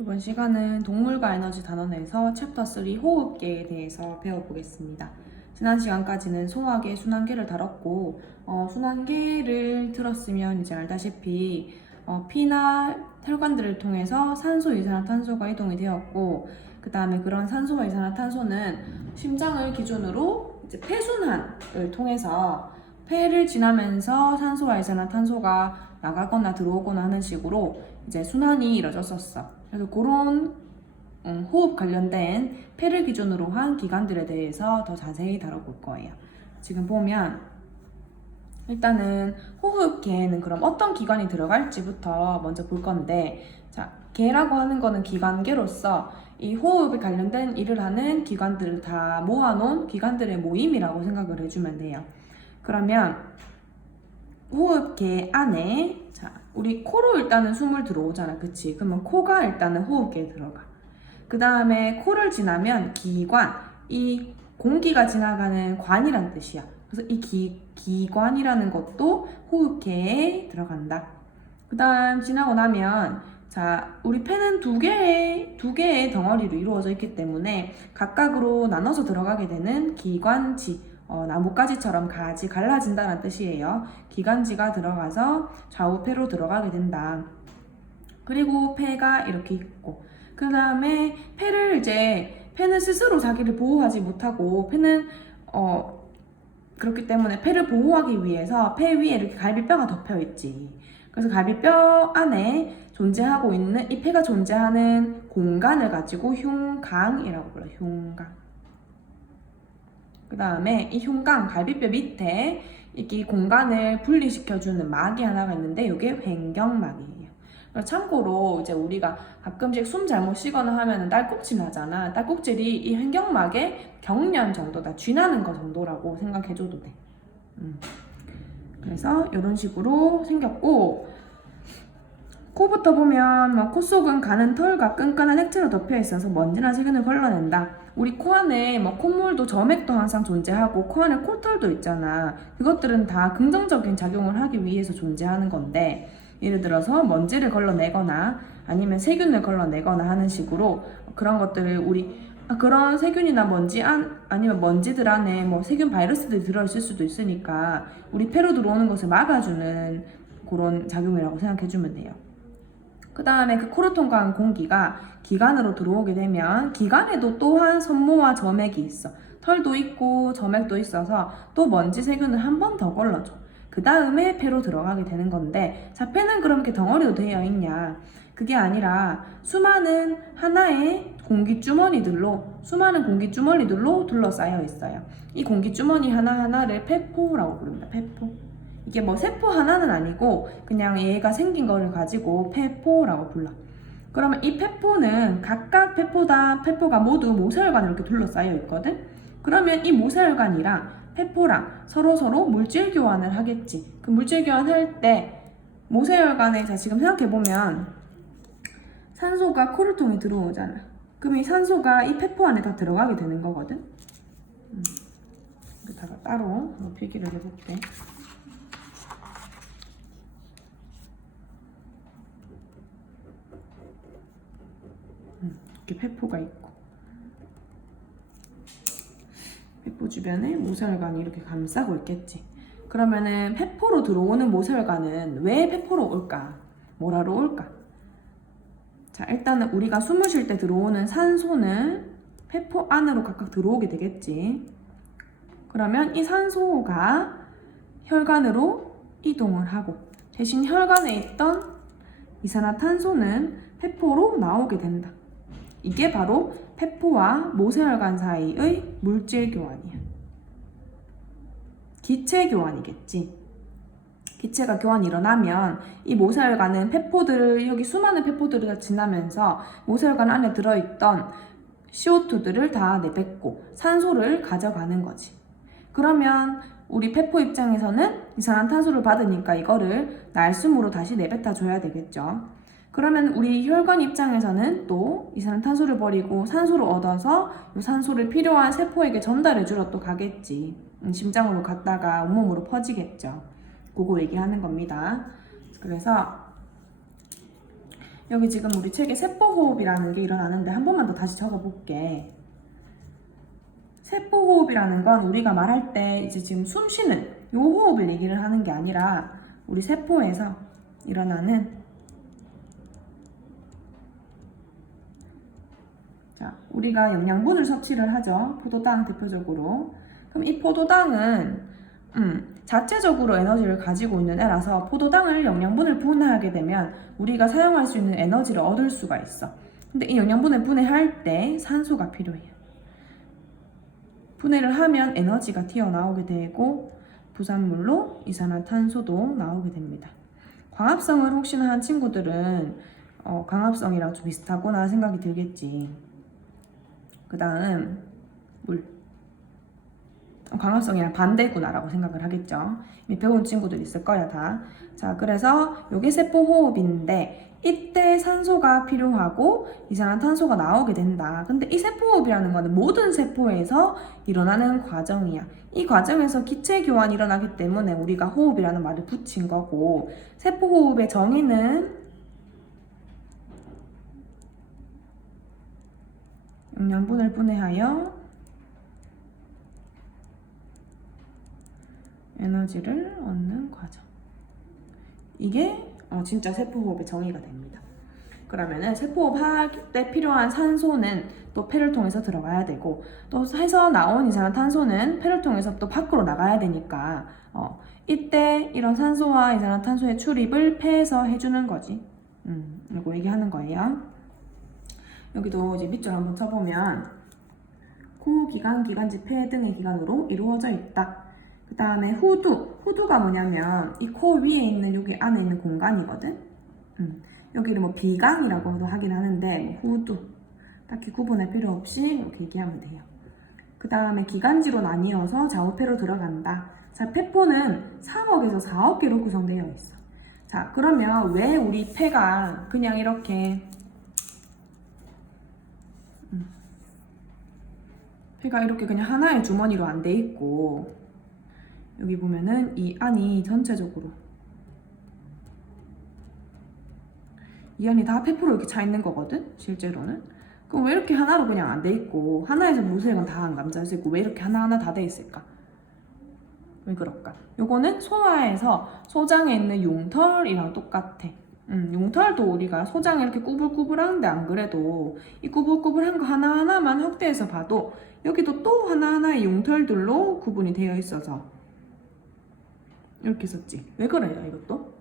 이번 시간은 동물과 에너지 단원에서 챕터 3 호흡계에 대해서 배워보겠습니다. 지난 시간까지는 소화계, 순환계를 다뤘고 순환계를 들었으면 이제 알다시피 피나 혈관들을 통해서 산소, 이산화탄소가 이동이 되었고 그 다음에 그런 산소와 이산화탄소는 심장을 기준으로 이제 폐순환을 통해서 폐를 지나면서 산소와 이산화탄소가 나가거나 들어오거나 하는 식으로 이제 순환이 이루어졌었어. 그래서 그런 호흡 관련된 폐를 기준으로 한 기관들에 대해서 더 자세히 다뤄볼 거예요. 지금 보면 일단은 호흡계에는 그럼 어떤 기관이 들어갈지부터 먼저 볼 건데, 자, 계라고 하는 거는 기관계로서 이 호흡에 관련된 일을 하는 기관들을 다 모아놓은 기관들의 모임이라고 생각을 해주면 돼요. 그러면 호흡계 안에, 자, 우리 코로 일단은 숨을 들어오잖아, 그치? 그러면 코가 일단은 호흡계에 들어가. 그 다음에 코를 지나면 기관, 이 공기가 지나가는 관이란 뜻이야. 그래서 이 기관이라는 것도 호흡계에 들어간다. 그 다음 지나고 나면, 자, 우리 폐는 두 개의 덩어리로 이루어져 있기 때문에 각각으로 나눠서 들어가게 되는 기관지, 나뭇가지처럼 가지 갈라진다는 뜻이에요. 기관지가 들어가서 좌우 폐로 들어가게 된다. 그리고 폐가 이렇게 있고, 그 다음에 폐는 스스로 자기를 보호하지 못하고, 폐는 그렇기 때문에 폐를 보호하기 위해서 폐 위에 이렇게 갈비뼈가 덮여 있지. 그래서 갈비뼈 안에 존재하고 있는 이 폐가 존재하는 공간을 가지고 흉강이라고 불러요. 흉강. 그 다음에 이 흉강, 갈비뼈 밑에 이 공간을 분리시켜주는 막이 하나가 있는데 이게 횡경막이에요. 참고로 이제 우리가 가끔씩 숨 잘못 쉬거나 하면 딸꾹질 나잖아. 딸꾹질이 이 횡경막의 경련 정도다. 쥐나는 거 정도라고 생각해줘도 돼. 그래서 이런 식으로 생겼고, 코부터 보면 코 속은 가는 털과 끈끈한 액체로 덮여 있어서 먼지나 세균을 걸러낸다. 우리 코 안에 콧물도 점액도 항상 존재하고 코 안에 콧털도 있잖아. 그것들은 다 긍정적인 작용을 하기 위해서 존재하는 건데, 예를 들어서 먼지를 걸러내거나 아니면 세균을 걸러내거나 하는 식으로 그런 것들을 그런 세균이나 아니면 먼지들 안에 세균 바이러스들이 들어있을 수도 있으니까 우리 폐로 들어오는 것을 막아주는 그런 작용이라고 생각해주면 돼요. 그 다음에 그 코를 통과한 공기가 기관으로 들어오게 되면 기관에도 또한 섬모와 점액이 있어. 털도 있고 점액도 있어서 또 먼지 세균을 한 번 더 걸러줘. 그 다음에 폐로 들어가게 되는 건데, 자, 폐는 그럼 이렇게 덩어리로 되어 있냐? 그게 아니라 수많은 공기주머니들로 둘러싸여 있어요. 이 공기주머니 하나하나를 폐포라고 부릅니다. 폐포. 이게 세포 하나는 아니고 그냥 얘가 생긴 거를 가지고 폐포라고 불러. 그러면 이 폐포는 각각 폐포가 모두 모세혈관을 이렇게 둘러싸여 있거든? 그러면 이 모세혈관이랑 폐포랑 서로 물질 교환을 하겠지. 그 물질 교환할 때 모세혈관에 지금 생각해보면 산소가 코를 통해 들어오잖아. 그럼 이 산소가 이 폐포 안에 다 들어가게 되는 거거든? 여기다가 따로 필기를 해볼게. 이렇게 폐포가 있고, 폐포 주변에 모세혈관이 이렇게 감싸고 있겠지. 그러면은 폐포로 들어오는 모세혈관은 왜 폐포로 올까? 뭐라로 올까? 자, 일단은 우리가 숨을 쉴 때 들어오는 산소는 폐포 안으로 각각 들어오게 되겠지. 그러면 이 산소가 혈관으로 이동을 하고 대신 혈관에 있던 이산화탄소는 폐포로 나오게 된다. 이게 바로 폐포와 모세혈관 사이의 물질 교환이야. 기체 교환이겠지. 기체가 교환이 일어나면 이 모세혈관은 여기 수많은 폐포들을 지나면서 모세혈관 안에 들어있던 CO2들을 다 내뱉고 산소를 가져가는 거지. 그러면 우리 폐포 입장에서는 이산화탄소를 받으니까 이거를 날숨으로 다시 내뱉어 줘야 되겠죠. 그러면 우리 혈관 입장에서는 또 이산화탄소를 버리고 산소를 얻어서 이 산소를 필요한 세포에게 전달해 주러 또 가겠지. 심장으로 갔다가 온몸으로 퍼지겠죠. 그거 얘기하는 겁니다. 그래서 여기 지금 우리 책에 세포호흡이라는 게 일어나는데 한 번만 더 다시 적어볼게. 세포호흡이라는 건 우리가 말할 때 이제 지금 숨 쉬는 요 호흡을 얘기를 하는 게 아니라 우리 세포에서 일어나는 자, 우리가 영양분을 섭취를 하죠. 포도당 대표적으로. 그럼 이 포도당은 자체적으로 에너지를 가지고 있는 애라서 포도당을 영양분을 분해하게 되면 우리가 사용할 수 있는 에너지를 얻을 수가 있어. 근데 이 영양분을 분해할 때 산소가 필요해요. 분해를 하면 에너지가 튀어나오게 되고 부산물로 이산화탄소도 나오게 됩니다. 광합성을 혹시나 한 친구들은 광합성이랑 좀 비슷하구나 생각이 들겠지. 그 다음 물. 광합성이랑 반대구나라고 생각을 하겠죠. 이미 배운 친구들 있을 거야 다. 자, 그래서 이게 세포호흡인데 이때 산소가 필요하고 이산화탄소가 나오게 된다. 근데 이 세포호흡이라는 거는 모든 세포에서 일어나는 과정이야. 이 과정에서 기체 교환이 일어나기 때문에 우리가 호흡이라는 말을 붙인 거고, 세포호흡의 정의는 영양분을 분해하여 에너지를 얻는 과정. 이게 진짜 세포호흡의 정의가 됩니다. 그러면은 세포호흡 할 때 필요한 산소는 또 폐를 통해서 들어가야 되고, 또 해서 나온 이산화탄소는 폐를 통해서 또 밖으로 나가야 되니까 이때 이런 산소와 이산화탄소의 출입을 폐에서 해주는 거지. 이거 얘기하는 거예요. 여기도 이제 밑줄 한번 쳐보면 코, 기관, 기관지, 폐 등의 기관으로 이루어져 있다. 그 다음에 후두가 뭐냐면 이 코 위에 있는 여기 안에 있는 공간이거든. 여기를 뭐 비강이라고도 하긴 하는데 후두 딱히 구분할 필요 없이 이렇게 얘기하면 돼요. 그 다음에 기관지로 나뉘어서 좌우폐로 들어간다. 자, 폐포는 3억에서 4억 개로 구성되어 있어. 자, 그러면 왜 우리 폐가 그냥 이렇게 폐가 이렇게 그냥 하나의 주머니로 안 돼 있고, 여기 보면은 이 안이 전체적으로 이 안이 다 폐포로 이렇게 차 있는 거거든, 실제로는. 그럼 왜 이렇게 하나로 그냥 안 돼 있고 하나에서 무색은 다 안 감지할 수 있고 왜 이렇게 하나하나 다 돼 있을까? 왜 그럴까? 요거는 소화에서 소장에 있는 용털이랑 똑같아. 용털도 우리가 소장이 이렇게 꾸불꾸불한데 안 그래도 이 꾸불꾸불한 거 하나하나만 확대해서 봐도 여기도 또 하나하나의 용털들로 구분이 되어 있어서 이렇게 썼지. 왜 그래요, 이것도?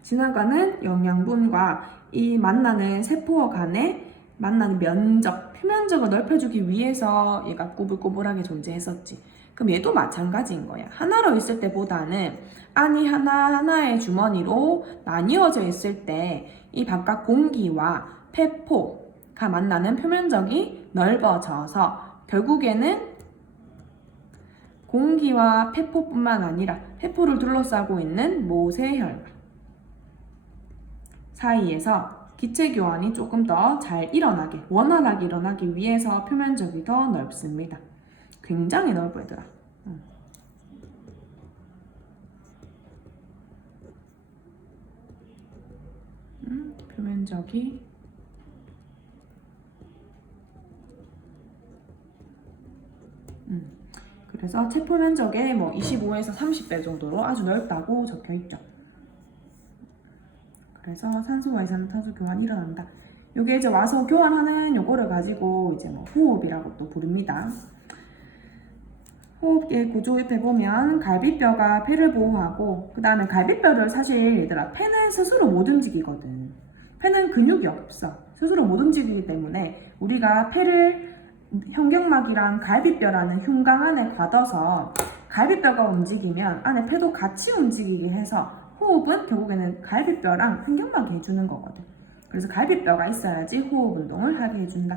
지나가는 영양분과 이 만나는 세포 간의 만나는 면적, 표면적을 넓혀주기 위해서 얘가 꾸불꾸불하게 존재했었지. 그럼 얘도 마찬가지인 거야. 하나로 있을 때보다는 안이 하나하나의 주머니로 나뉘어져 있을 때 이 바깥 공기와 폐포가 만나는 표면적이 넓어져서 결국에는 공기와 폐포뿐만 아니라 폐포를 둘러싸고 있는 모세혈관 사이에서 기체 교환이 조금 더 잘 일어나게, 원활하게 일어나기 위해서 표면적이 더 넓습니다. 굉장히 넓어 얘들아. 표면적이 그래서 체표면적의 뭐 25에서 30배 정도로 아주 넓다고 적혀 있죠. 그래서 산소와 이산화탄소 교환이 일어난다. 요게 이제 와서 교환하는 요거를 가지고 이제 뭐 호흡이라고 또 부릅니다. 호흡의 구조입에 보면 갈비뼈가 폐를 보호하고, 그 다음에 갈비뼈를 사실 얘들아 폐는 스스로 못 움직이거든. 폐는 근육이 없어. 스스로 못 움직이기 때문에 우리가 폐를 현경막이랑 갈비뼈라는 흉곽 안에 가둬서 갈비뼈가 움직이면 안에 폐도 같이 움직이게 해서 호흡은 결국에는 갈비뼈랑 횡격막이 해주는 거거든. 그래서 갈비뼈가 있어야지 호흡 운동을 하게 해준다.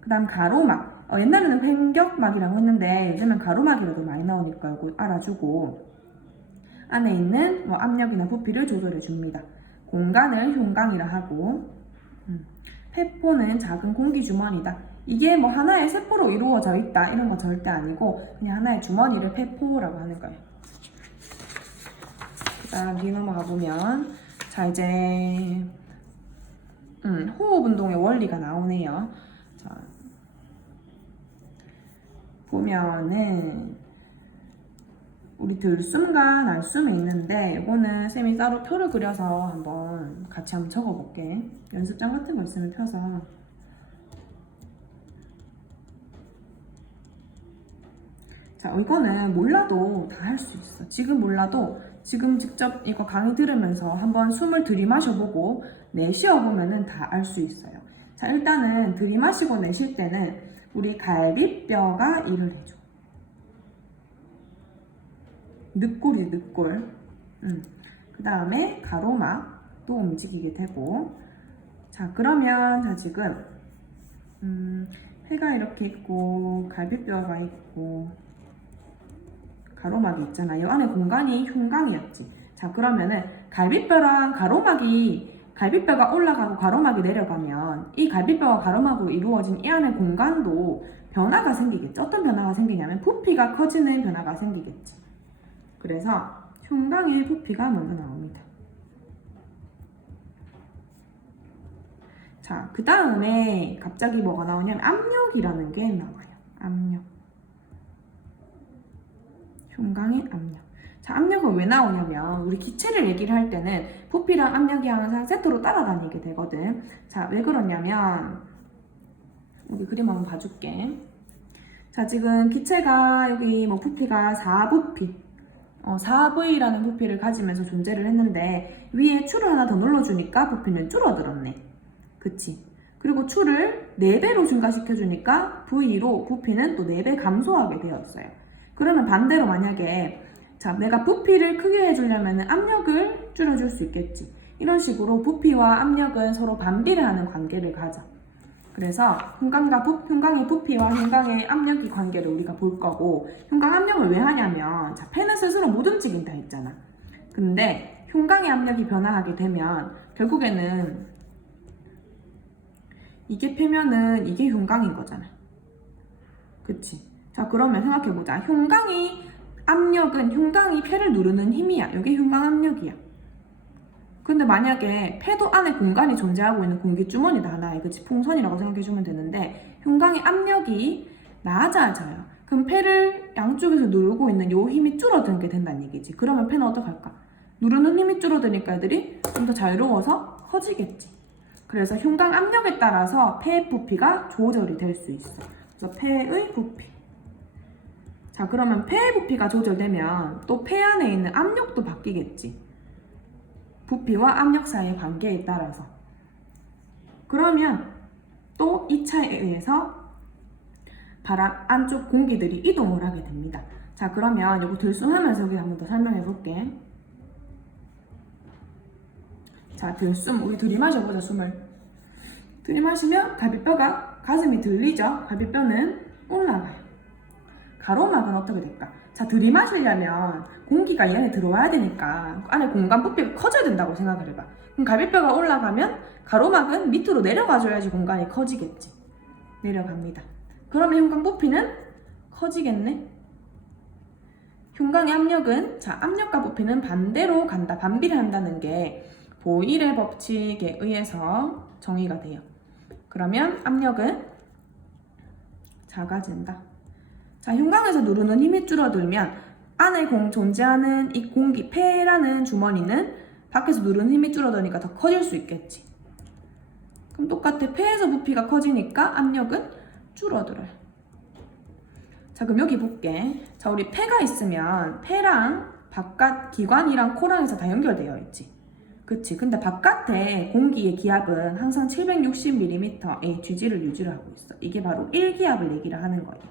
그 다음 가로막. 옛날에는 횡격막이라고 했는데 요즘은 가로막이라도 많이 나오니까 이거 알아주고, 안에 있는 뭐 압력이나 부피를 조절해 줍니다. 공간을 흉곽이라 하고, 폐포는 작은 공기 주머니다. 이게 뭐 하나의 세포로 이루어져 있다 이런 거 절대 아니고 그냥 하나의 주머니를 폐포라고 하는 거예요. 그 다음 뒤 넘어가 보면, 자 이제 호흡 운동의 원리가 나오네요. 자, 보면은 우리 들숨과 날숨이 있는데 이거는 쌤이 따로 표를 그려서 같이 한번 적어볼게. 연습장 같은 거 있으면 펴서. 자, 이거는 몰라도 다 할 수 있어. 지금 몰라도 지금 직접 이거 강의 들으면서 한번 숨을 들이마셔보고 내쉬어보면은 다 알 수 있어요. 자, 일단은 들이마시고 내쉴 때는 우리 갈비뼈가 일을 해줘. 늑골이 늑골. 그 다음에 가로막도 움직이게 되고. 자, 그러면 자 지금 폐가 이렇게 있고 갈비뼈가 있고 가로막이 있잖아요. 안에 공간이 흉곽이었지. 자, 그러면은 갈비뼈랑 갈비뼈가 올라가고 가로막이 내려가면 이 갈비뼈와 가로막으로 이루어진 이 안의 공간도 변화가 생기겠죠. 어떤 변화가 생기냐면 부피가 커지는 변화가 생기겠지. 그래서 흉곽의 부피가 먼저 나옵니다. 자, 그 다음에 갑자기 뭐가 나오냐면 압력이라는 게 나와요. 압력. 흉곽의 압력. 자, 압력은 왜 나오냐면 우리 기체를 얘기를 할 때는 부피랑 압력이 항상 세트로 따라다니게 되거든. 자, 왜 그러냐면 여기 그림 한번 봐줄게. 자, 지금 기체가 여기 부피가 4부피 4V라는 부피를 가지면서 존재를 했는데 위에 추를 하나 더 눌러주니까 부피는 줄어들었네. 그치? 그리고 추를 4배로 증가시켜주니까 V로 부피는 또 4배 감소하게 되었어요. 그러면 반대로 만약에 자, 내가 부피를 크게 해주려면 압력을 줄여줄 수 있겠지. 이런 식으로 부피와 압력은 서로 반비례 하는 관계를 가져. 그래서 흉곽의 부피와 흉곽의 압력의 관계를 우리가 볼 거고, 흉곽 압력을 왜 하냐면 자, 폐는 스스로 못 움직인다 했잖아. 근데 흉곽의 압력이 변화하게 되면 결국에는 이게 폐면은 이게 흉곽인 거잖아. 그치? 자, 그러면 생각해보자. 흉곽이 폐를 누르는 힘이야. 이게 흉곽 압력이야. 근데 만약에 폐도 안에 공간이 존재하고 있는 공기주머니다 하나에, 그치? 풍선이라고 생각해주면 되는데 흉곽의 압력이 낮아져요. 그럼 폐를 양쪽에서 누르고 있는 요 힘이 줄어들게 된다는 얘기지. 그러면 폐는 어떡할까? 누르는 힘이 줄어드니까 애들이 좀 더 자유로워서 커지겠지. 그래서 흉곽 압력에 따라서 폐의 부피가 조절이 될 수 있어. 그래서 폐의 부피. 자, 그러면 폐의 부피가 조절되면 또 폐 안에 있는 압력도 바뀌겠지. 부피와 압력 사이의 관계에 따라서. 그러면 또 이 차에 의해서 바람 안쪽 공기들이 이동을 하게 됩니다. 자, 그러면 이거 들숨하면서 여기 한번 더 설명해 볼게. 자, 들숨. 우리 들이마셔보자, 숨을. 들이마시면 갈비뼈가 가슴이 들리죠? 갈비뼈는 올라가요. 가로막은 어떻게 될까? 자, 들이마시려면 공기가 이 안에 들어와야 되니까 안에 공간 부피가 커져야 된다고 생각을 해봐. 그럼 갈비뼈가 올라가면 가로막은 밑으로 내려가줘야지 공간이 커지겠지. 내려갑니다. 그러면 흉곽 부피는 커지겠네. 흉곽의 압력은 자, 압력과 부피는 반대로 간다. 반비례한다는 게 보일의 법칙에 의해서 정의가 돼요. 그러면 압력은 작아진다. 자, 흉곽에서 누르는 힘이 줄어들면 안에 존재하는 이 공기, 폐라는 주머니는 밖에서 누르는 힘이 줄어드니까 더 커질 수 있겠지. 그럼 똑같아. 폐에서 부피가 커지니까 압력은 줄어들어요. 자, 그럼 여기 볼게. 자, 우리 폐가 있으면 폐랑 바깥 기관이랑 코랑 해서 다 연결되어 있지. 그치? 근데 바깥에 공기의 기압은 항상 760mm의 GG를 유지를 하고 있어. 이게 바로 1기압을 얘기를 하는 거예요.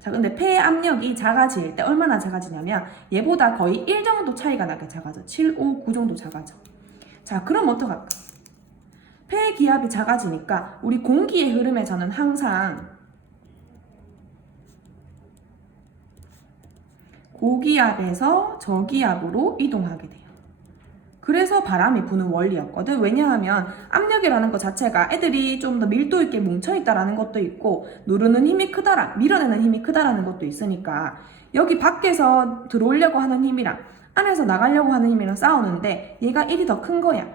자, 근데 폐의 압력이 작아질 때 얼마나 작아지냐면 얘보다 거의 1 정도 차이가 나게 작아져. 7, 5, 9 정도 작아져. 자, 그럼 어떡할까? 폐의 기압이 작아지니까 우리 공기의 흐름에서는 항상 고기압에서 저기압으로 이동하게 돼요. 그래서 바람이 부는 원리였거든. 왜냐하면 압력이라는 것 자체가 애들이 좀 더 밀도 있게 뭉쳐있다라는 것도 있고 누르는 힘이 크다라, 밀어내는 힘이 크다라는 것도 있으니까 여기 밖에서 들어오려고 하는 힘이랑 안에서 나가려고 하는 힘이랑 싸우는데 얘가 1이 더 큰 거야.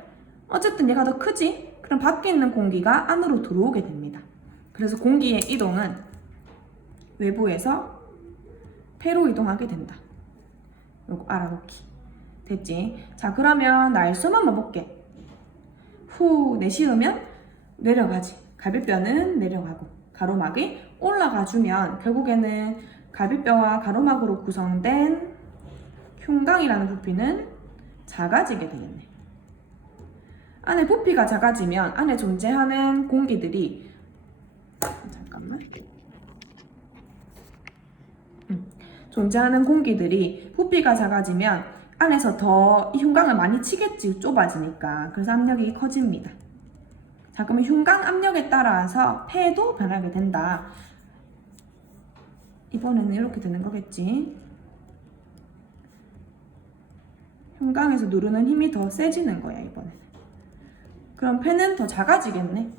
어쨌든 얘가 더 크지? 그럼 밖에 있는 공기가 안으로 들어오게 됩니다. 그래서 공기의 이동은 외부에서 폐로 이동하게 된다. 요거 알아놓기. 됐지? 자, 그러면 날숨 한번 볼게. 후 내쉬으면 내려가지. 갈비뼈는 내려가고 가로막이 올라가주면 결국에는 갈비뼈와 가로막으로 구성된 흉곽이라는 부피는 작아지게 되겠네. 안에 부피가 작아지면 안에 존재하는 공기들이 존재하는 공기들이 부피가 작아지면 안에서 더 이 흉곽을 많이 치겠지. 좁아지니까. 그래서 압력이 커집니다. 자, 그러면 흉곽 압력에 따라서 폐도 변하게 된다. 이번에는 이렇게 되는 거겠지. 흉곽에서 누르는 힘이 더 세지는 거야, 이번에는. 그럼 폐는 더 작아지겠네.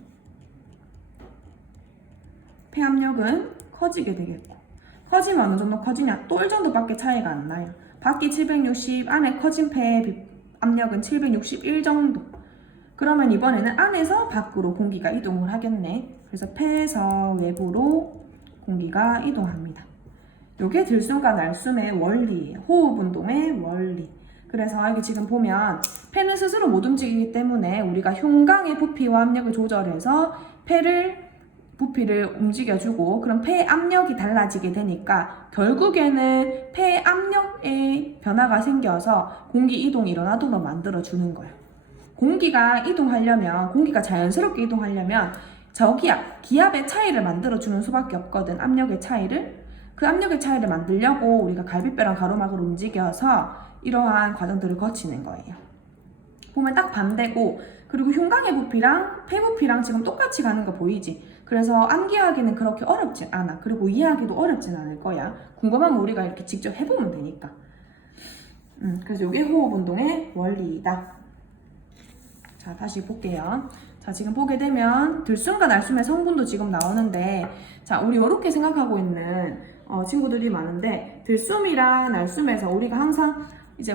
폐 압력은 커지게 되겠고. 커지면 어느 정도 커지냐? 똘 정도밖에 차이가 안 나요. 밖이 760, 안에 커진 폐의 압력은 761 정도. 그러면 이번에는 안에서 밖으로 공기가 이동을 하겠네. 그래서 폐에서 외부로 공기가 이동합니다. 이게 들숨과 날숨의 원리예요. 호흡 운동의 원리. 그래서 여기 지금 보면 폐는 스스로 못 움직이기 때문에 우리가 흉곽의 부피와 압력을 조절해서 부피를 움직여주고, 그럼 폐 압력이 달라지게 되니까 결국에는 폐 압력에 변화가 생겨서 공기 이동이 일어나도록 만들어주는 거예요. 공기가 자연스럽게 이동하려면 기압의 차이를 만들어주는 수밖에 없거든. 압력의 차이를. 그 압력의 차이를 만들려고 우리가 갈비뼈랑 가로막을 움직여서 이러한 과정들을 거치는 거예요. 보면 딱 반대고, 그리고 흉곽의 부피랑 폐 부피랑 지금 똑같이 가는 거 보이지? 그래서 암기하기는 그렇게 어렵진 않아. 그리고 이해하기도 어렵진 않을 거야. 궁금하면 우리가 이렇게 직접 해보면 되니까. 그래서 이게 호흡 운동의 원리이다. 자, 다시 볼게요. 자, 지금 보게 되면 들숨과 날숨의 성분도 지금 나오는데, 자, 우리 이렇게 생각하고 있는 친구들이 많은데, 들숨이랑 날숨에서 우리가 항상 이제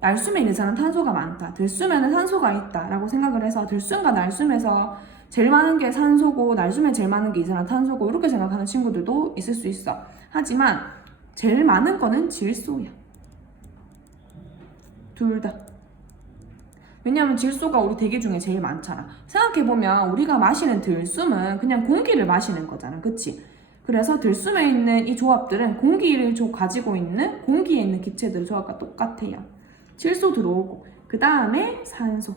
날숨에 있는 이산화탄소가 많다, 들숨에는 산소가 있다 라고 생각을 해서 들숨과 날숨에서 제일 많은 게 산소고 날숨에 제일 많은 게 이산화탄소고 이렇게 생각하는 친구들도 있을 수 있어. 하지만 제일 많은 거는 질소야. 둘 다. 왜냐하면 질소가 우리 대기 중에 제일 많잖아. 생각해보면 우리가 마시는 들숨은 그냥 공기를 마시는 거잖아. 그치? 그래서 들숨에 있는 이 조합들은 공기를 가지고 있는 공기에 있는 기체들 조합과 똑같아요. 질소 들어오고, 그 다음에 산소,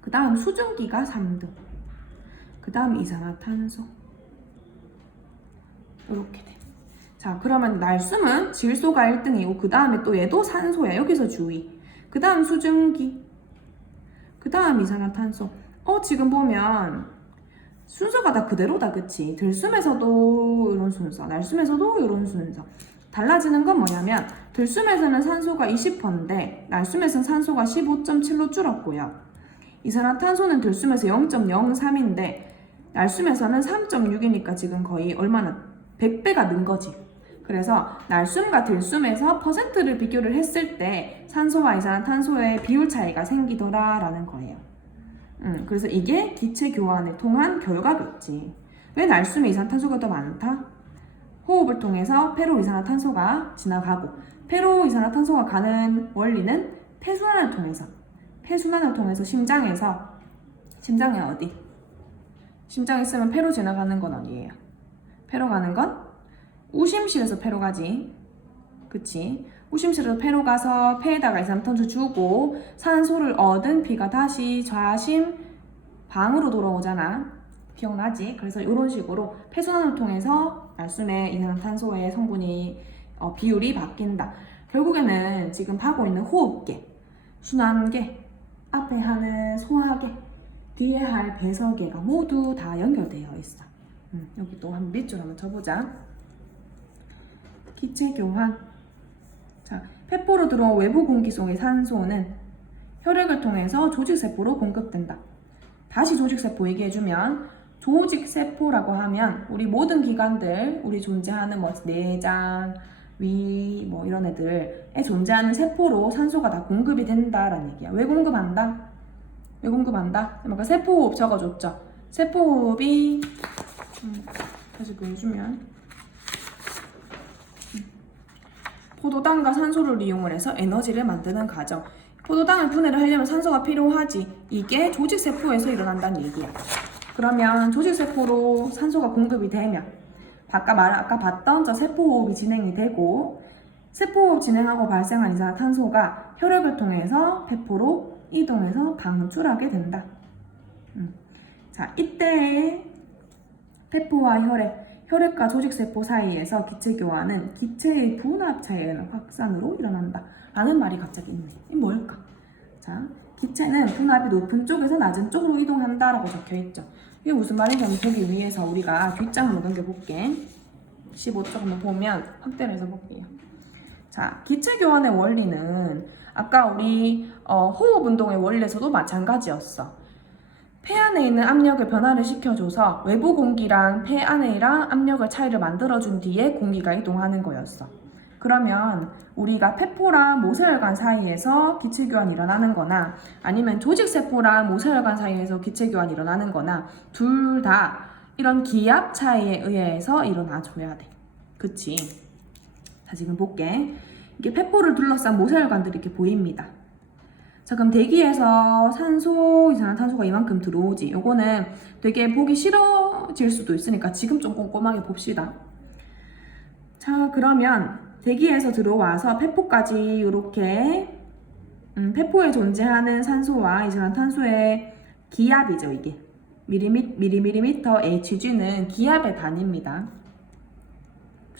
그 다음 수증기가 3등, 그 다음 이산화탄소. 이렇게 돼. 자, 그러면 날숨은 질소가 1등이고 그 다음에 또 얘도 산소야. 여기서 주의. 그 다음 수증기, 그 다음 이산화탄소. 지금 보면 순서가 다 그대로다. 그치? 들숨에서도 이런 순서, 날숨에서도 이런 순서. 달라지는 건 뭐냐면 들숨에서는 산소가 20%인데 날숨에서는 산소가 15.7로 줄었고요. 이산화탄소는 들숨에서 0.03인데 날숨에서는 3.6이니까 지금 거의 얼마나 100배가 는 거지. 그래서 날숨과 들숨에서 퍼센트를 비교를 했을 때 산소와 이산화탄소의 비율 차이가 생기더라라는 거예요. 그래서 이게 기체 교환을 통한 결과겠지. 왜 날숨에 이산화탄소가 더 많다? 호흡을 통해서 폐로 이산화탄소가 지나가고, 폐로 이산화탄소가 가는 원리는 폐순환을 통해서 심장에 어디? 심장에 있으면 폐로 지나가는 건 어디예요? 폐로 가는 건 우심실에서 폐로 가지. 그치? 우심실에서 폐로 가서 폐에다가 이산화탄소 주고 산소를 얻은 피가 다시 좌심 방으로 돌아오잖아. 기억나지? 그래서 이런 식으로 폐순환을 통해서 날숨의 이산화탄소의 성분이 비율이 바뀐다. 결국에는 지금 하고 있는 호흡계, 순환계, 앞에 하는 소화계, 뒤에 할 배설계가 모두 다 연결되어 있어. 여기 또 한 밑줄 한번 쳐보자. 기체 교환. 자, 폐포로 들어온 외부 공기 속의 산소는 혈액을 통해서 조직세포로 공급된다. 다시 조직세포 얘기해주면, 조직세포라고 하면 우리 모든 기관들, 우리 존재하는 내장, 위, 이런 애들에 존재하는 세포로 산소가 다 공급이 된다라는 얘기야. 왜 공급한다? 왜 공급한다? 아까 세포호흡 적어줬죠? 세포호흡이 다시 보여주면 포도당과 산소를 이용을 해서 에너지를 만드는 과정. 포도당을 분해를 하려면 산소가 필요하지. 이게 조직세포에서 일어난다는 얘기야. 그러면 조직세포로 산소가 공급이 되면 아까 봤던 저 세포호흡이 진행이 되고 세포호흡 진행하고 발생한 이산화탄소가 혈액을 통해서 폐포로 이동해서 방출하게 된다. 자, 이때의 폐포와 혈액과 조직세포 사이에서 기체 교환은 기체의 분압 차이에 의한 확산으로 일어난다. 라는 말이 갑자기 있네. 이게 뭘까? 자, 기체는 분압이 높은 쪽에서 낮은 쪽으로 이동한다 라고 적혀 있죠. 이게 무슨 말인지 한번 보기 위해서 우리가 뒷장으로 넘겨볼게. 15쪽 한번 보면 확대를 해서 볼게요. 자, 기체 교환의 원리는 아까 우리 호흡 운동의 원리에서도 마찬가지였어. 폐 안에 있는 압력을 변화를 시켜줘서 외부 공기랑 폐 안에랑 압력을 차이를 만들어준 뒤에 공기가 이동하는 거였어. 그러면 우리가 폐포랑 모세혈관 사이에서 기체교환이 일어나는 거나 아니면 조직세포랑 모세혈관 사이에서 기체교환이 일어나는 거나 둘 다 이런 기압 차이에 의해서 일어나줘야 돼. 그치? 자, 지금 볼게. 이게 폐포를 둘러싼 모세혈관들이 이렇게 보입니다. 자, 그럼 대기에서 산소, 이산화탄소가 이만큼 들어오지. 요거는 되게 보기 싫어질 수도 있으니까 지금 좀 꼼꼼하게 봅시다. 자, 그러면 대기에서 들어와서 폐포까지 이렇게 폐포에 존재하는 산소와 이산화탄소의 기압이죠, 이게. 밀리미터 HG는 기압의 단위입니다.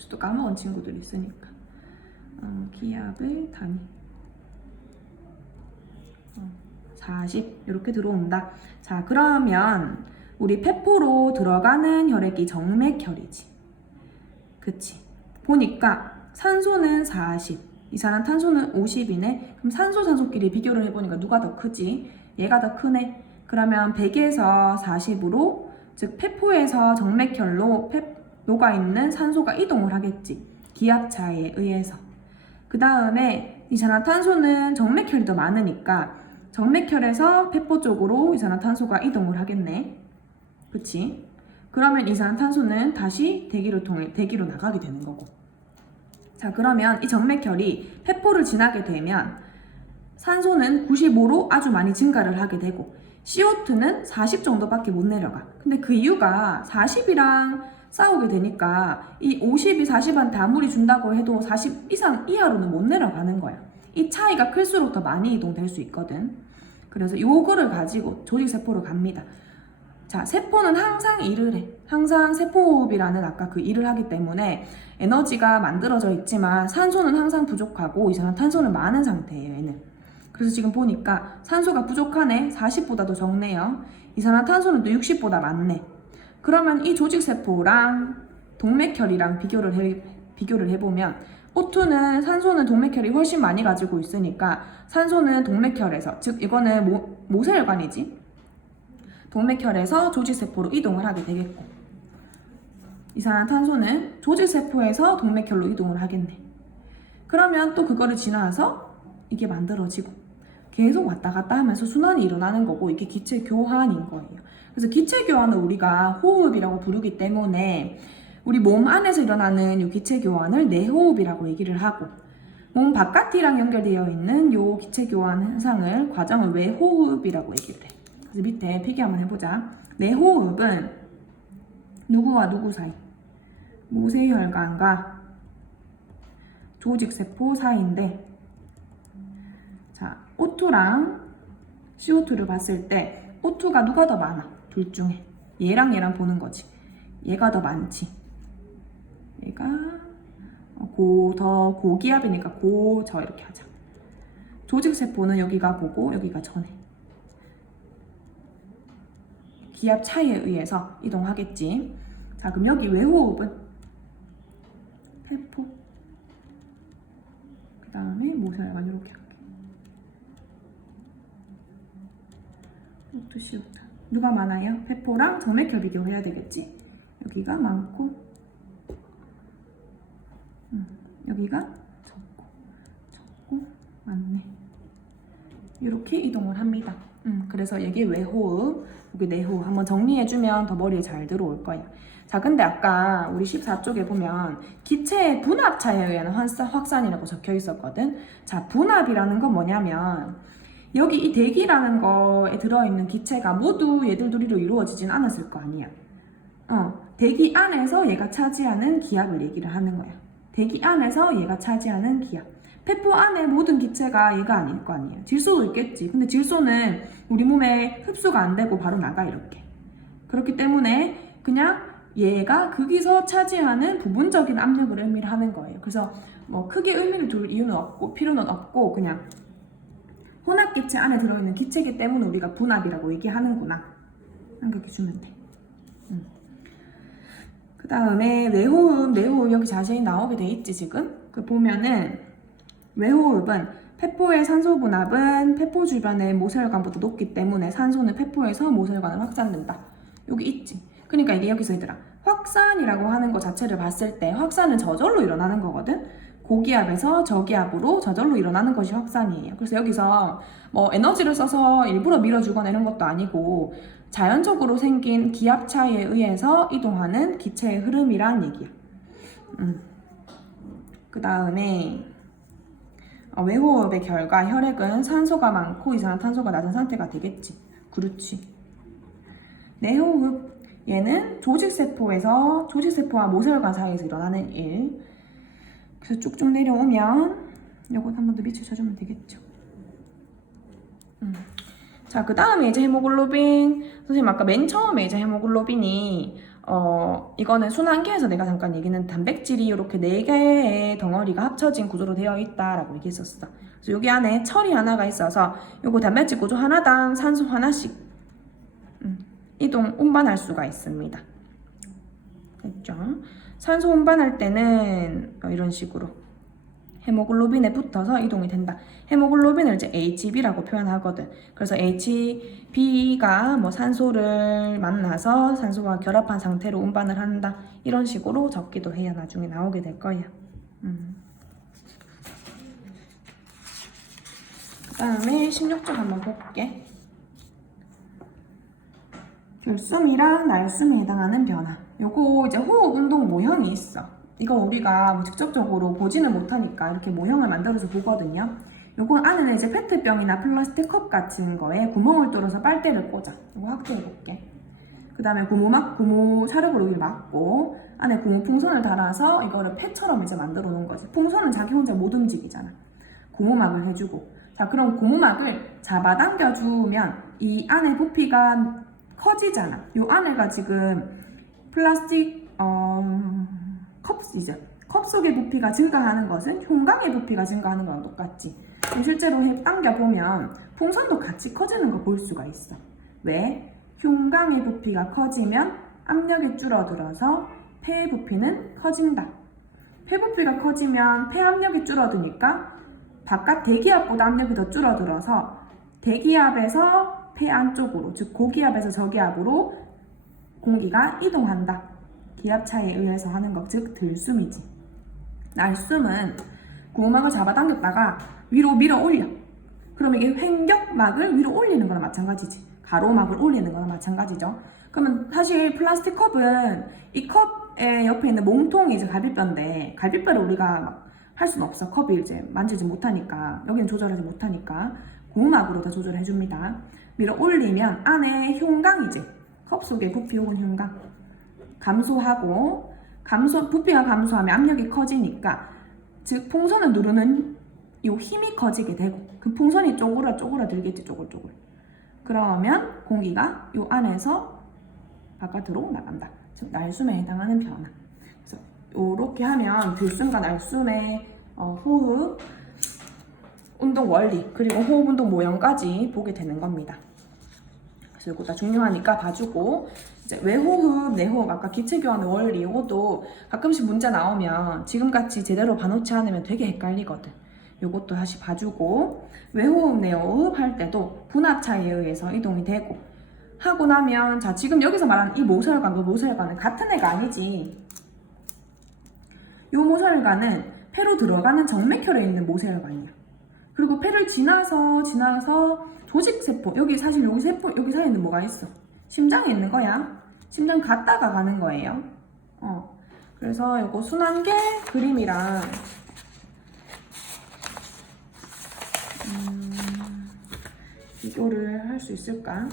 또 까먹은 친구들이 있으니까. 기압의 단위. 40 이렇게 들어온다. 자, 그러면 우리 폐포로 들어가는 혈액이 정맥혈이지. 그치? 보니까 산소는 40, 이산화탄소는 50이네. 그럼 산소끼리 비교를 해보니까 누가 더 크지? 얘가 더 크네. 그러면 100에서 40으로 즉 폐포에서 정맥혈로 녹아있는 산소가 이동을 하겠지. 기압 차이에 의해서. 그 다음에 이산화탄소는 정맥혈이 더 많으니까 정맥혈에서 폐포 쪽으로 이산화탄소가 이동을 하겠네. 그치? 그러면 이산화탄소는 다시 대기로 나가게 되는 거고. 자, 그러면 이 정맥혈이 폐포를 지나게 되면 산소는 95로 아주 많이 증가를 하게 되고 CO2는 40 정도밖에 못 내려가. 근데 그 이유가 40이랑 싸우게 되니까 이 50이 40한테 아무리 준다고 해도 40 이상 이하로는 못 내려가는 거야. 이 차이가 클수록 더 많이 이동될 수 있거든. 그래서 요거를 가지고 조직세포로 갑니다. 자, 세포는 항상 일을 해. 항상 세포호흡이라는 아까 그 일을 하기 때문에 에너지가 만들어져 있지만 산소는 항상 부족하고 이산화탄소는 많은 상태예요, 얘는. 그래서 지금 보니까 산소가 부족하네. 40보다도 적네요. 이산화탄소는 또 60보다 많네. 그러면 이 조직세포랑 동맥혈이랑 비교를 해보면 O2는 산소는 동맥혈이 훨씬 많이 가지고 있으니까 산소는 동맥혈에서, 즉 이거는 모세혈관이지. 동맥혈에서 조직세포로 이동을 하게 되겠고 이산화탄소는 조직세포에서 동맥혈로 이동을 하겠네. 그러면 또 그거를 지나서 이게 만들어지고 계속 왔다 갔다 하면서 순환이 일어나는 거고 이게 기체 교환인 거예요. 그래서 기체 교환을 우리가 호흡이라고 부르기 때문에 우리 몸 안에서 일어나는 이 기체 교환을 내호흡이라고 얘기를 하고 몸 바깥이랑 연결되어 있는 이 기체 교환 과정을 외호흡이라고 얘기를 해. 그래서 밑에 필기 한번 해보자. 내호흡은 누구와 누구 사이? 모세혈관과 조직세포 사이인데 자, O2랑 CO2를 봤을 때 O2가 누가 더 많아? 둘 중에 얘랑 보는 거지. 얘가 더 많지. 얘가 더 고기압이니까 저 이렇게 하자. 조직세포는 여기가 고고 여기가 전해. 기압 차이에 의해서 이동하겠지. 자, 그럼 여기 외호흡은 폐포 그 다음에 모세혈관 이렇게 할게. O2, CO2 누가 많아요? 폐포랑 정맥혈 비교해야 되겠지. 여기가 많고 여기가 적고 많네. 이렇게 이동을 합니다. 그래서 이게 외호흡, 여기 내호흡 한번 정리해주면 더 머리에 잘 들어올 거야. 자, 근데 아까 우리 14쪽에 보면 기체의 분압차에 의한 확산이라고 적혀 있었거든. 자, 분압이라는 건 뭐냐면 여기 이 대기라는 거에 들어있는 기체가 모두 얘들 둘이로 이루어지진 않았을 거 아니야. 대기 안에서 얘가 차지하는 기압을 얘기를 하는 거야. 대기 안에서 얘가 차지하는 기압. 폐포 안에 모든 기체가 얘가 아닐 거 아니에요. 질소도 있겠지. 근데 질소는 우리 몸에 흡수가 안 되고 바로 나가 이렇게. 그렇기 때문에 그냥 얘가 거기서 차지하는 부분적인 압력을 의미를 하는 거예요. 그래서 뭐 크게 의미를 둘 이유는 없고 필요는 없고 그냥 혼합기체 안에 들어있는 기체이기 때문에 우리가 분압이라고 얘기하는구나. 그렇게 주면 돼. 그 다음에 외호흡, 내호흡 여기 자세히 나오게 돼 있지 지금? 그 보면은 외호흡은 폐포의 산소 분압은 폐포 주변의 모세혈관보다 높기 때문에 산소는 폐포에서 모세혈관으로 확산된다. 여기 있지. 그러니까 이게 여기서 얘들아 확산이라고 하는 것 자체를 봤을 때 확산은 저절로 일어나는 거거든. 고기압에서 저기압으로 저절로 일어나는 것이 확산이에요. 그래서 여기서 뭐 에너지를 써서 일부러 밀어주거나 이런 것도 아니고 자연적으로 생긴 기압 차이에 의해서 이동하는 기체의 흐름이란 얘기야. 그 다음에 외호흡의 결과 혈액은 산소가 많고 이산화탄소가 낮은 상태가 되겠지. 그렇지. 내호흡 얘는 조직세포와 모세혈관 사이에서 일어나는 일. 그래서 쭉쭉 내려오면 요것 한 번 더 밑에 쳐주면 되겠죠. 자, 그 다음에 이제 헤모글로빈. 선생님 아까 맨 처음에 이제 헤모글로빈이 이거는 순환계에서 내가 잠깐 얘기는 단백질이 이렇게 4개의 덩어리가 합쳐진 구조로 되어 있다라고 얘기했었어. 그래서 여기 안에 철이 하나가 있어서 요거 단백질 구조 하나당 산소 하나씩 이동 운반할 수가 있습니다. 됐죠? 산소 운반할 때는 이런 식으로 헤모글로빈에 붙어서 이동이 된다. 헤모글로빈을 이제 HB라고 표현하거든. 그래서 HB가 뭐 산소를 만나서 산소와 결합한 상태로 운반을 한다. 이런 식으로 적기도 해야 나중에 나오게 될 거야. 그 다음에 16쪽 한번 볼게. 들숨이랑 날숨에 해당하는 변화. 요거 이제 호흡 운동 모형이 있어. 이거 우리가 뭐 직접적으로 보지는 못하니까 이렇게 모형을 만들어서 보거든요. 요건 안에는 이제 페트병이나 플라스틱 컵 같은 거에 구멍을 뚫어서 빨대를 꽂아. 이거 확대해 볼게. 그 다음에 고무 샤르브로 위를 막고 안에 고무 풍선을 달아서 이거를 폐처럼 이제 만들어 놓은 거지. 풍선은 자기 혼자 못 움직이잖아. 고무막을 해주고. 자, 그럼 고무막을 잡아당겨 주면 이 안에 부피가 커지잖아. 요 안에가 지금 플라스틱 컵 속의 부피가 증가하는 것은 흉곽의 부피가 증가하는 거랑 똑같지. 실제로 당겨보면 풍선도 같이 커지는 거 볼 수가 있어. 왜? 흉곽의 부피가 커지면 압력이 줄어들어서 폐의 부피는 커진다. 폐 부피가 커지면 폐 압력이 줄어드니까 바깥 대기압보다 압력이 더 줄어들어서 대기압에서 폐 안쪽으로, 즉 고기압에서 저기압으로 공기가 이동한다. 기압 차이에 의해서 하는 것, 즉 들숨이지. 날숨은 고무막을 잡아당겼다가 위로 밀어 올려. 그럼 이게 횡격막을 위로 올리는 거나 마찬가지지. 가로막을 올리는 거나 마찬가지죠. 그러면 사실 플라스틱 컵은 이 컵의 옆에 있는 몸통이 이제 갈비뼈인데 갈비뼈를 우리가 막 할 수는 없어. 컵이 이제 만지지 못하니까, 여기는 조절하지 못하니까 고무막으로 다 조절해 줍니다. 밀어 올리면 안에 흉곽이지. 컵 속의 부피 혹은 흉곽 감소하고, 부피가 감소하면 압력이 커지니까, 즉 풍선을 누르는 이 힘이 커지게 되고, 그 풍선이 쪼그라들겠지. 쪼글쪼글. 그러면 공기가 이 안에서 바깥으로 나간다. 즉 날숨에 해당하는 변화. 그래서 이렇게 하면 들숨과 날숨의 호흡 운동 원리, 그리고 호흡 운동 모형까지 보게 되는 겁니다. 그래서 이거 다 중요하니까 봐주고, 이제 외호흡, 내호흡, 아까 기체 교환의 원리, 이것도 가끔씩 문제 나오면 지금같이 제대로 봐놓지 않으면 되게 헷갈리거든. 이것도 다시 봐주고, 외호흡, 내호흡 할 때도 분압 차이에 의해서 이동이 되고, 하고 나면, 자, 지금 여기서 말하는 이 모세혈관, 그 모세혈관은 같은 애가 아니지. 이 모세혈관은 폐로 들어가는 정맥혈에 있는 모세혈관이야. 그리고 폐를 지나서 조직세포, 여기 사실 여기 세포, 여기 사이에는 뭐가 있어? 심장이 있는 거야. 심장 갔다가 가는 거예요. 그래서 요거 순환계 그림이랑 비교를 할 수 있을까?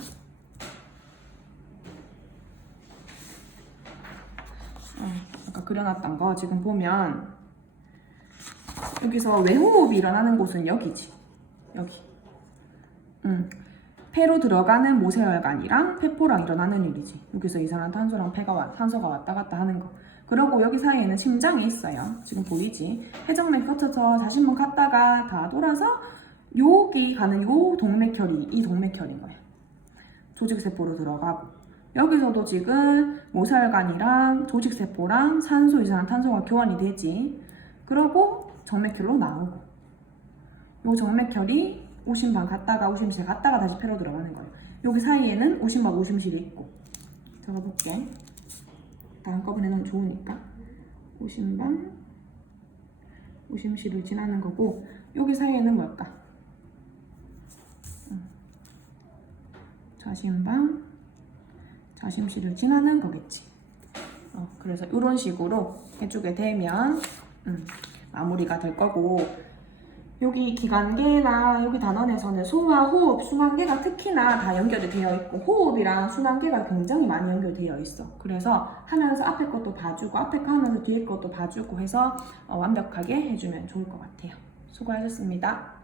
아까 그려놨던 거 지금 보면 여기서 외호흡이 일어나는 곳은 여기지. 여기. 폐로 들어가는 모세혈관이랑 폐포랑 일어나는 일이지. 여기서 이산화탄소랑 산소가 왔다 갔다 하는 거. 그리고 여기 사이에는 심장이 있어요. 지금 보이지? 회전맥 거쳐서 다시 한번 갔다가 다 돌아서 여기 가는 요 동맥혈이 이 동맥혈인 거야. 조직세포로 들어가고 여기서도 지금 모세혈관이랑 조직세포랑 산소, 이산화탄소가 교환이 되지. 그러고 정맥혈로 나오고 요 정맥혈이 오심방 갔다가 오심실 갔다가 다시 폐로 들어가는 거예요. 여기 사이에는 오심막 오심실이 있고 적어볼게. 한꺼번에 넣으면 좋으니까 오심방 오심실을 지나는 거고 여기 사이에는 뭘까? 자심방 자심실을 지나는 거겠지. 그래서 이런 식으로 해주게 되면 마무리가 될 거고 여기 기관계나 여기 단원에서는 소화, 호흡, 순환계가 특히나 다 연결이 되어 있고 호흡이랑 순환계가 굉장히 많이 연결되어 있어. 그래서 하면서 앞에 것도 봐주고 앞에 거 하면서 뒤에 것도 봐주고 해서 완벽하게 해주면 좋을 것 같아요. 수고하셨습니다.